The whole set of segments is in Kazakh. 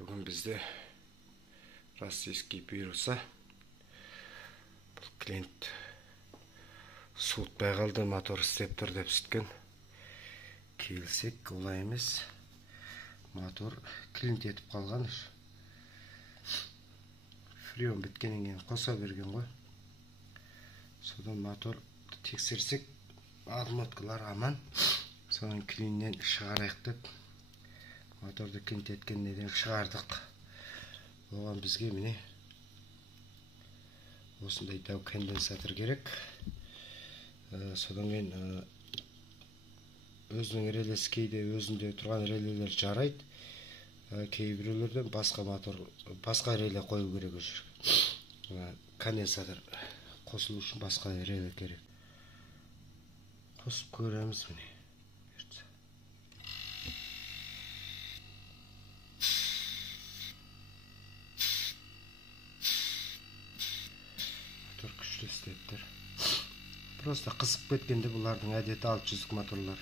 Бүгін бізде российский бұйырса, бұл клиент суытпай қалды, мотор істеп тұр деп сүткен. Келсек, олай емес. Мотор клиент етіп қалған. Фреон біткеннен кейін қоса берген ғой. Содан мотор тексерсек, адмоткалар аман. Содан клиентнен шығарайық деп моторды клиент еткеннен шығардық. Оған бізге міне осындай дәу конденсатор керек. Содан кейін өзінің релесі кейде өзінде тұрған релелер жарайды. Кейбіреулерден басқа реле қою керек уже. Конденсатор қосылу үшін басқа реле керек. Қосып көреміз міне. Мотор күшті істеттір. Просто қысып кеткенде бұлардың әдеті 600 моторлар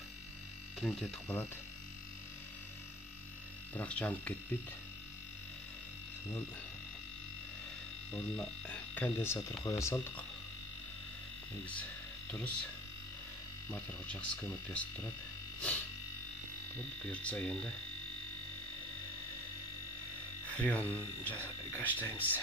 клиент етіп қалады. Бірақ жанып кетпейді. Содан орнына конденсатор қоя салдық. Негізі дұрыс. Моторға жақсы көмектесіп тұрады. Бұл бұйыртса енді фреонын қаштаймыз.